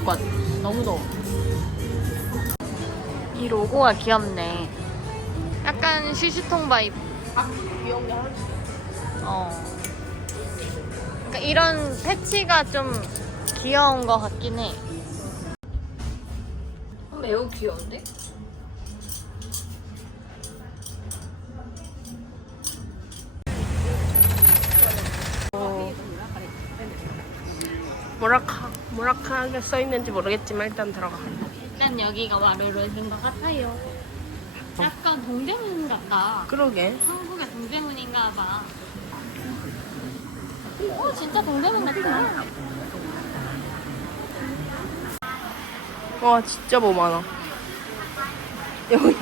입을 것 같아. 너무 더워. 이 로고가 귀엽네. 약간 시시통 바이브. 귀여운 게 하나 어. 그러니까 이런 패치가 좀 귀여운 것 같긴 해. 매우 귀여운데? 뭐라카 뭐라카하게 써 있는지 모르겠지만 일단 들어가. 일단 여기가 와르르인 것 같아요. 약간 동대문 같다. 그러게. 한국의 동대문인가 봐. 어, 진짜 동대문 같다. 와 진짜 뭐 많아. 여기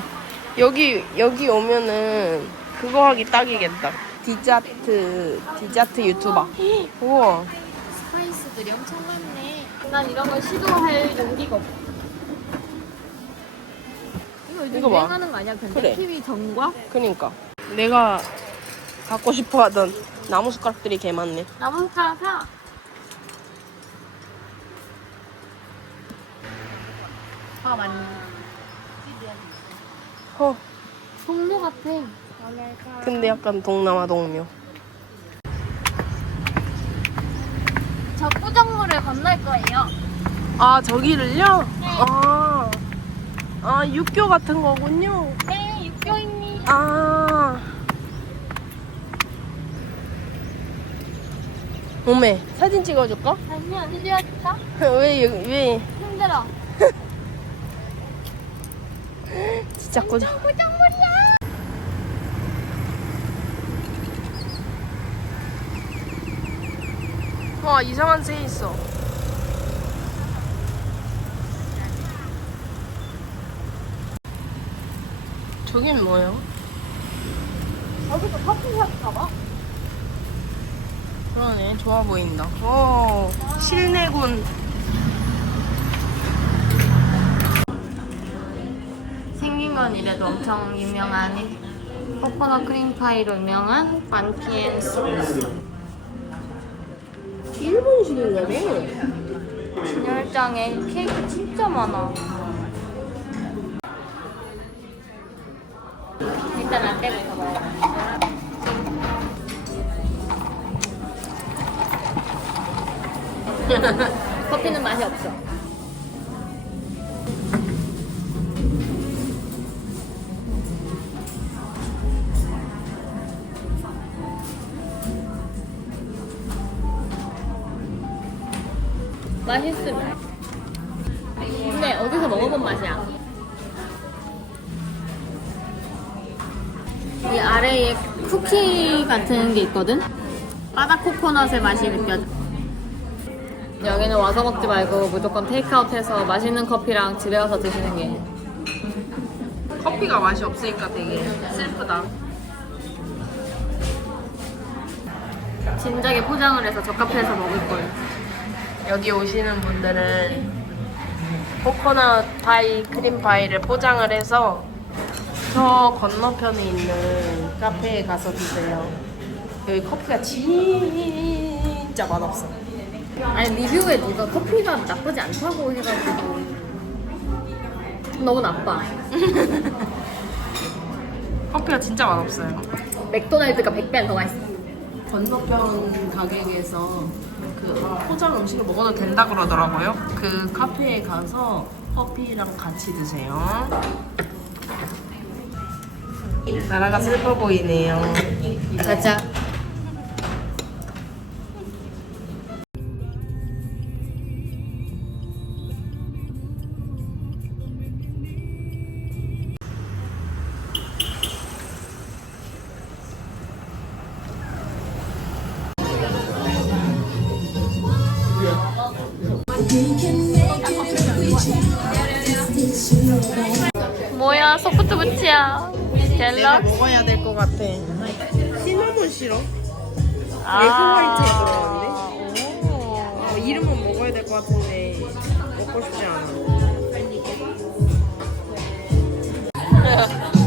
여기 여기 오면은 그거 하기 딱이겠다. 디자트 디자트 유튜버. 우와. 스파이스들이 엄청 많네. 난 이런 걸 시도할 용기가 없어. 이거 요즘 이거 봐. 유행하는 거 아니야? 근데 그래. TV 전과? 그니까 내가 갖고 싶어 하던 나무 숟가락들이 개 많네. 나무 숟가락 사. 아 맞네. 허. 동료 같아. 근데 약간 동남아 동묘. 저 꾸정물을 건널 거예요. 아 저기를요? 아. 아 육교 같은 거군요. 네, 육교입니다. 아. 오메 사진 찍어줄까? 아니, 안 되었다. 왜, 왜, 힘들어. 진짜 꾸정. 꾸정물이야. 와, 이상한 새 있어. 저긴 뭐예요? 여기도 커피숍 가봐. 그러네, 좋아 보인다. 오, 실내군. 생긴 건 이래도 엄청 유명한 코코넛 크림파이로 유명한 만티엔스 일본식인 거네. 진열장에 케이크 진짜 많아 아래에 쿠키 같은 게 있거든? 바다 코코넛의 맛이 느껴져 여기는 와서 먹지 말고 무조건 테이크아웃해서 맛있는 커피랑 집에 와서 드시는 게 커피가 맛이 없으니까 되게 슬프다. 진작에 포장을 해서 저카페에서 먹을 걸 여기 오시는 분들은 코코넛 파이, 크림 파이를 포장을 해서 저 건너편에 있는 카페에 가서 드세요. 여기 커피가 진짜 맛없어. 아니 리뷰에 누가 커피가 나쁘지 않다고 해가지고 너무 나빠 커피가 진짜 맛없어요. 맥도날드가 100배 더 맛있어 건너편 가게에서 그 포장 음식을 먹어도 된다 그러더라고요. 그 카페에 가서 커피랑 같이 드세요. 나라가 슬퍼 보이네요. 가자 젤러 먹어야 될 것 같아. 시나몬 시럽? 아. 에그 화이트가 들어갔는데? 오. 어, 이름은 먹어야 될 것 같은데 먹고 싶지 않아.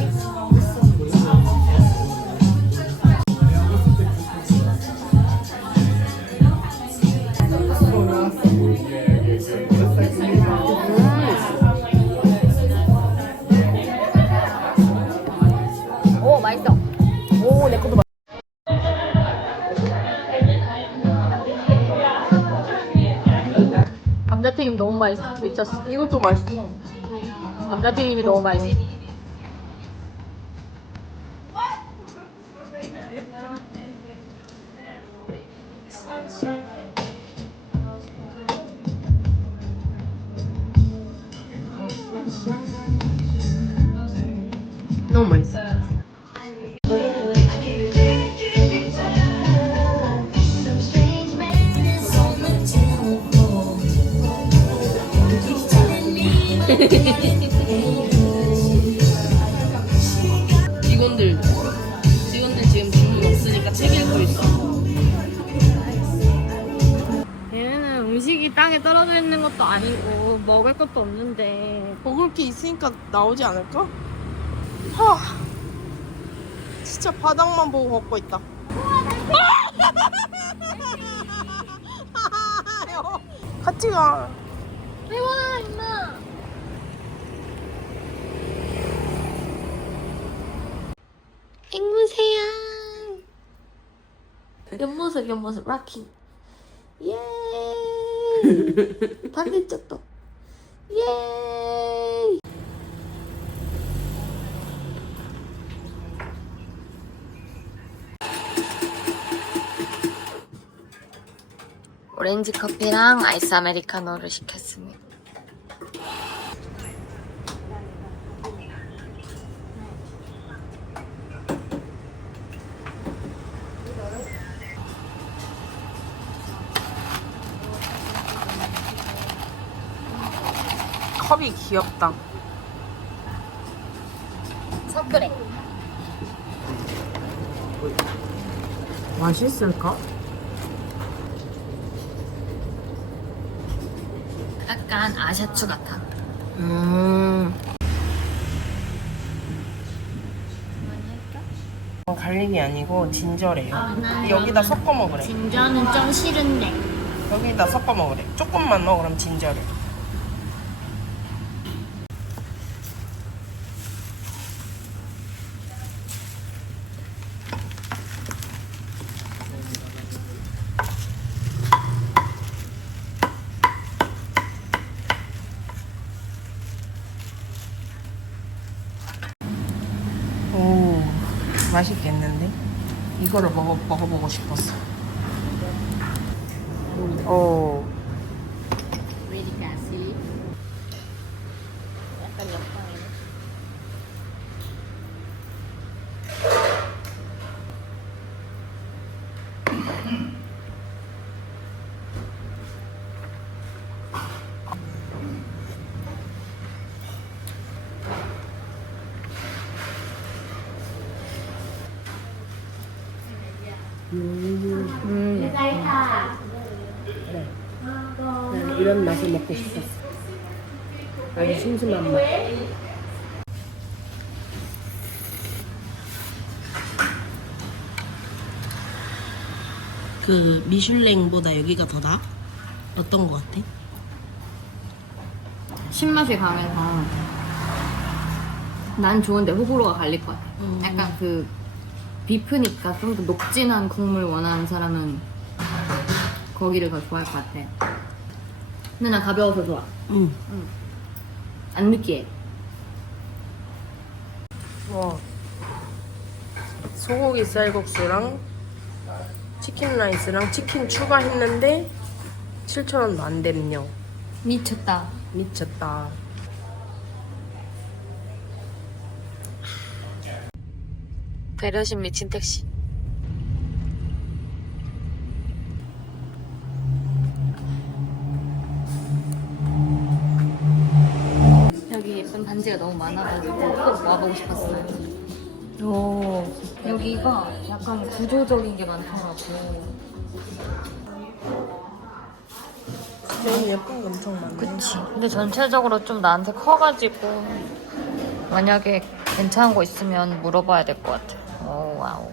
감자튀김 너무 맛있어. 미쳤어. 이것도 맛있어. 감자튀김이 너무 맛있어. 나오지 않을까? 하, 진짜 바닥만 보고 걷고 있다. 같이 가. 임마 앵무새야 옆모습 옆모습 락킹 예 반대쪽도 예 오렌지 커피랑 아이스 아메리카노를 시켰습니다. 컵이 귀엽다. 섞으래. 맛있을까? 약간 아샤추 같아. 음. 갈릭이 아니고 진저래요. 여기다 섞어 먹으래. 진저는 좀 싫은데. 여기다 섞어 먹으래. 조금만 넣어 그럼 진저래. 오, 맛있겠는데? 이거를 먹어, 먹어보고 싶었어. 오. 웨리가시. 약간 옆방이네. 난 이런 맛을 먹고 싶었어. 아주 심심한 맛. 그 미슐랭보다 여기가 더 나? 어떤 거 같아? 신맛이 강해서 난 좋은데 호불호가 갈릴 것 같아. 음. 약간 그 비프니까 좀 더 녹진한 국물 원하는 사람은 거기를 더 좋아할 것 같아. 근데 난 가벼워서 좋아. 응. 안 느끼해. 와. 소고기 쌀국수랑 치킨 라이스랑 치킨 추가했는데 7,000원도 안 됐냐. 미쳤다. 미쳤다. 배려심 미친 택시. 여기 예쁜 반지가 너무 많아가지고 꼭 와보고 싶었어요. 오. 여기가 약간 구조적인 게 많더라고. 여기 예쁜 게 엄청 많네. 그치. 근데 전체적으로 좀 나한테 커가지고 만약에 괜찮은 거 있으면 물어봐야 될 것 같아. 오 와우.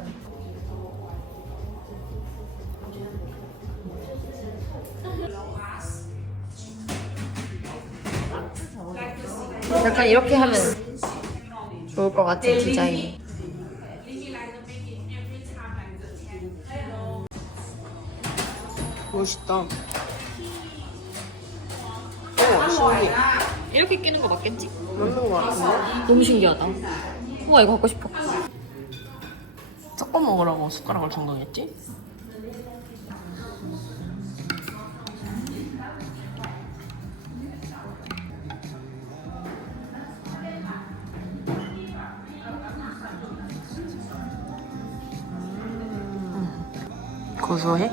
약간 이렇게 하면 좋을 것 같은 디자인. 멋있다. 신기해. 이렇게 끼는 거 맞겠지? 맞는 거 같은데? 너무 신기하다. 우와 이거 갖고 싶어. 먹으라고 숟가락을 정동했지? 음. 고소해?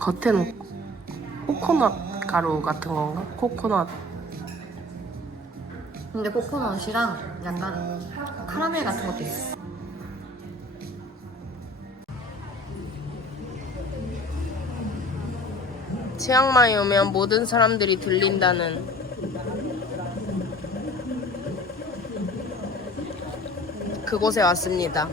겉에는 코코넛 가루 같은 건가? 코코넛 근데 코코넛이랑 약간 카라멜 같은 것도 있어. 치앙마이 오면 모든 사람들이 들린다는 그곳에 왔습니다.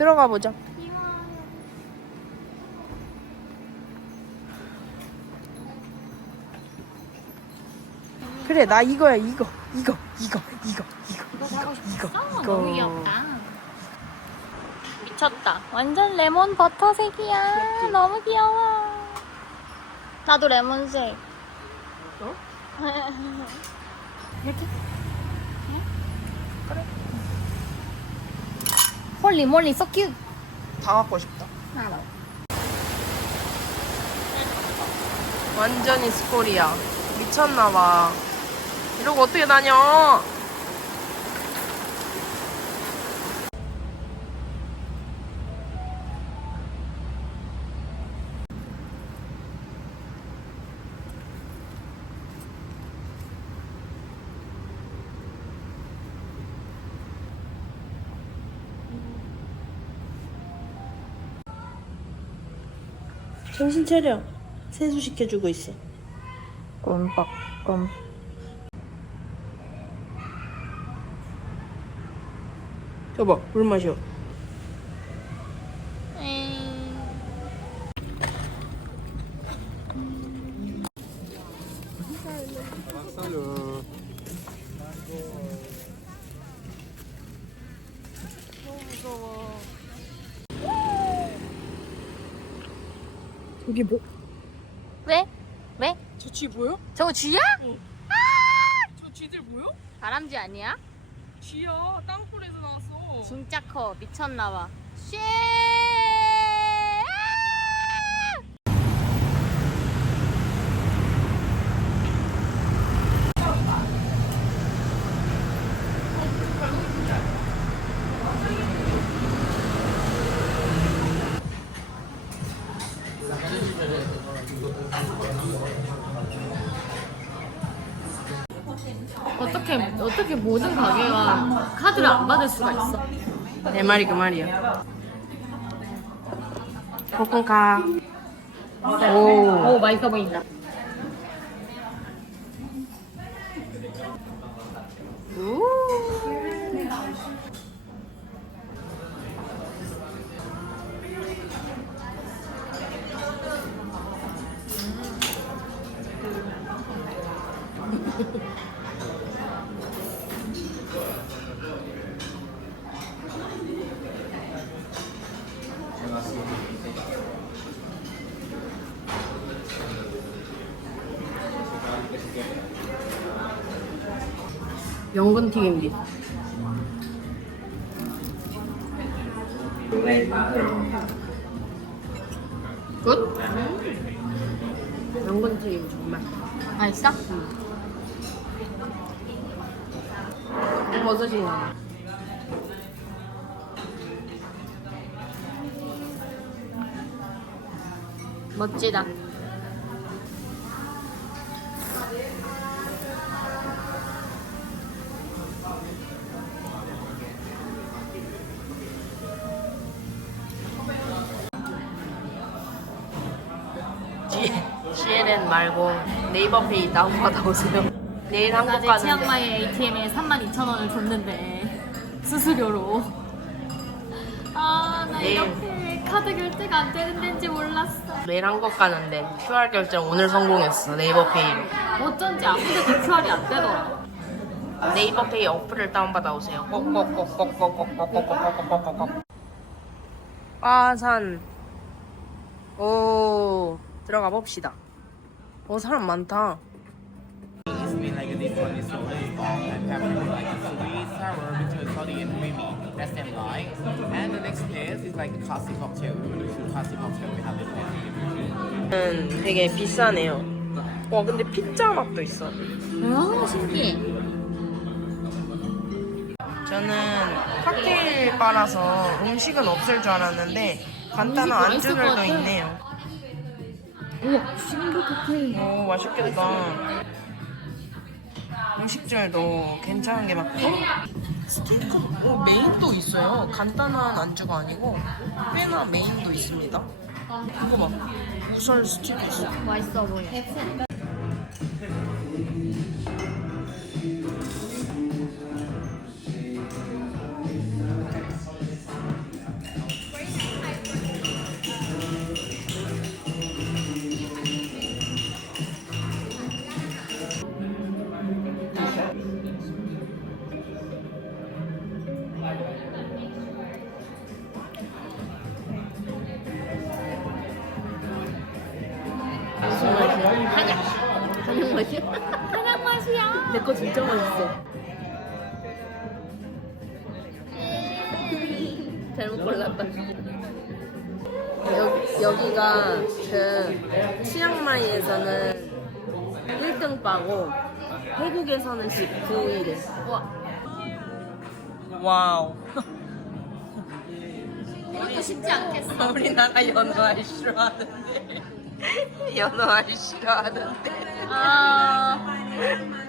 들어가 보자. 그래 나 이거야 이거 이거 이거 이거 이거 이거 사고 싶어. 이거. 너무 귀엽다. 미쳤다. 완전 레몬 버터색이야. 너무 귀여워. 나도 레몬색. 어? 이렇게? 그래. 홀리 몰리 so cute. 다 갖고 싶다. 알아. 완전히 스코리야. 미쳤나봐. 이러고 어떻게 다녀? 정신 차려. 세수시켜주고 있어. 꼼빡 꼼. 여보, 물 마셔. 저기 뭐? 왜? 왜? 저 쥐 보여? 저거 쥐야? 저 쥐들 보여? 다람쥐 아니야? 쥐야. 땅굴에서 나왔어. 진짜 커 미쳤나봐. 쉐. 어떻게 모든 가게가 카드를 안 받을 수가 있어? 내 말이 그 말이야. 코콘카. 오. 오 맛있어 보인다. 연근 튀김기. 굿? 연근 튀김 정말. 맛있어? 버섯이 나. 멋지다. 네이버 페이 다운받아 오세요. 내일 한국 어제 가는데. 치앙마이 ATM에 32,000원을 줬는데 수수료로 아 나 내일. 이렇게 카드 결제가 안 되는 데인지 몰랐어. 매일 한국 가는데 QR 결정 오늘 성공했어 네이버 페이. 어쩐지 아무데도 QR이 안 되더라. 네이버 페이 어플을 다운받아 오세요. 꼭꼭꼭꼭꼭꼭꼭꼭꼭꼭꼭꼭꼭. 아산. 오 들어가 봅시다. 오 사람 많다. Mean, like this one is always bomb and pepper, like a sweet, sour, between salty and creamy. That's them line. And the next place is like a classic cocktail. Classic cocktail, we have this one. 음, 되게 비싸네요. 와 근데 피자 맛도 있어. 아 신기해. 저는 칵테일 바라서 음식은 없을 줄 알았는데 간단한 안주들도. 있네요. 우와 싱글 커플. 오 맛있겠다. 음식들도 괜찮은 게 많고 스테이크 오 메인도 있어요. 간단한 안주가 아니고 꽤나 메인도 있습니다. 이거 봐 스틱도 있어. 맛있어 보여. 잘못 골랐다. 여, 여기가 그 치앙마이에서는 1등 바고 태국에서는 19위래. 우와. 와우. 이것도 쉽지 않겠어. 우리나라 연어알 싫어하는데. 연어알 싫어하는데. 아.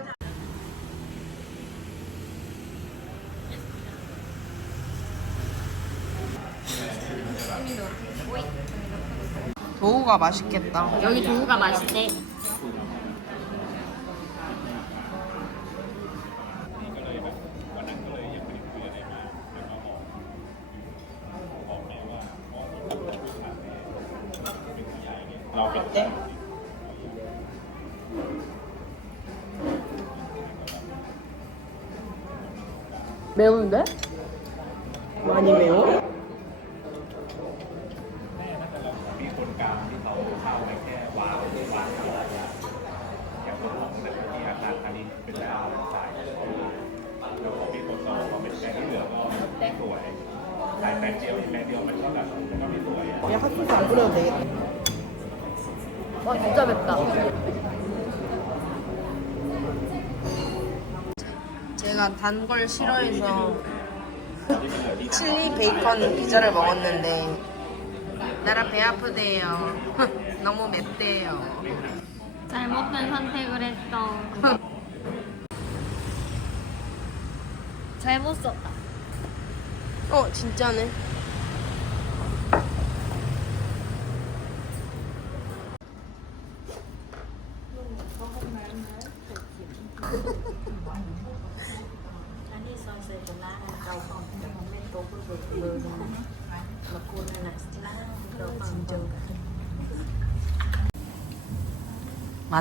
도우가 맛있겠다. 여기 두부가 맛있대. 어때? 매운데? 많이 매워? 제가 단 걸 싫어해서 칠리 베이컨 피자를 먹었는데 나라 배 아프대요. 너무 맵대요. 잘못된 선택을 했어. 잘못 썼다. 어 진짜네.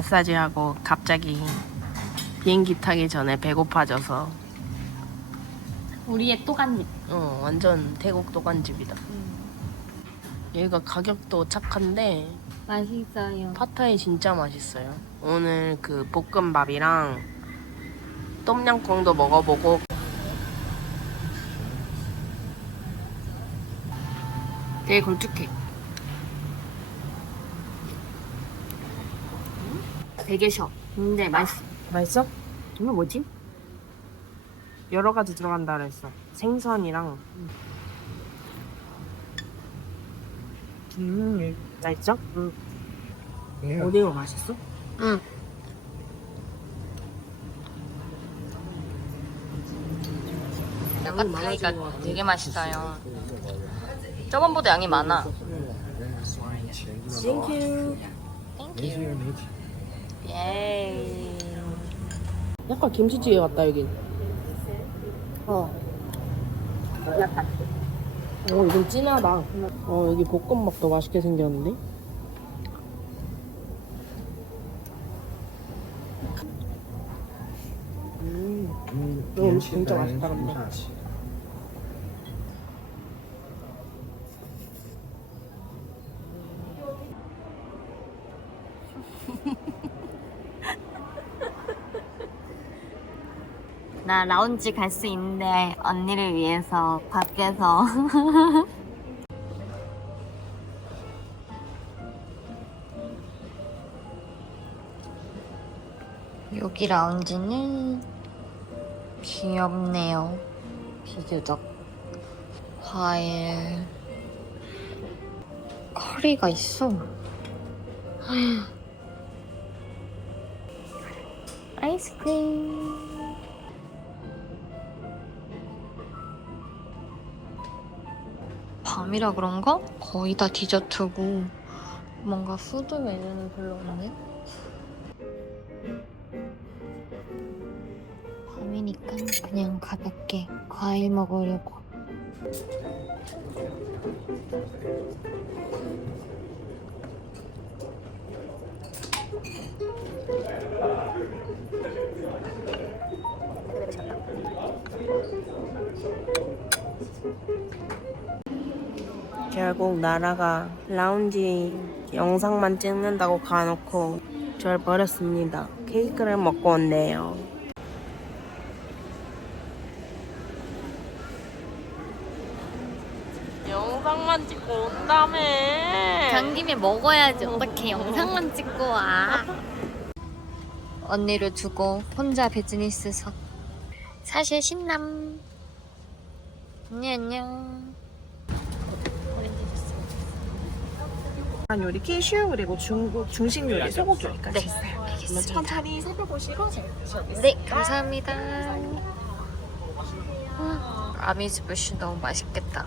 마사지하고 갑자기 비행기 타기 전에 배고파져서 우리의 또간집. 어 완전 태국 도간집이다. 여기가 가격도 착한데 맛있어요. 파타이 진짜 맛있어요. 오늘 그 볶음밥이랑 똠양꿍도 먹어보고 되게 걸쭉해. 되게 셔. 근데 맛있어. 맛있어? 이거 뭐지? 여러 가지 들어간다 그랬어. 생선이랑. 음, 맛있어? 응. 오징어 맛있어? 응. 많아진 것 같아. 되게 맛있어요. 저번보다 양이 많아. 땡큐. 땡큐. 예. 약간 김치찌개 같다 여기. 어. 약간. 오 이건 진하다. 어 여기 볶음밥도 맛있게 생겼는데. 음, 이거 음식 진짜 맛있다 근데. 나 라운지 갈 수 있는데 언니를 위해서 밖에서 여기 라운지는 귀엽네요. 비교적 과일 커리가 있어. 아이스크림. 밤이라 그런가? 거의 다 디저트고 뭔가 푸드 메뉴는 별로 없네. 밤이니까 그냥 가볍게 과일 먹으려고. 결국 나라가 라운지 영상만 찍는다고 가놓고 절 버렸습니다. 케이크를 먹고 온대요. 영상만 찍고 온다며. 간 김에 먹어야지 어떻게 영상만 찍고 와 언니를 두고 혼자 비즈니스 석 사실 신남 안녕 안녕 한 요리 키슈 그리고 중국 중식 요리 소고기 요리까지 네. 있어요. 그러면 알겠습니다. 천천히 살펴보시고. 네 감사합니다. 음, 아미즈부시 너무 맛있겠다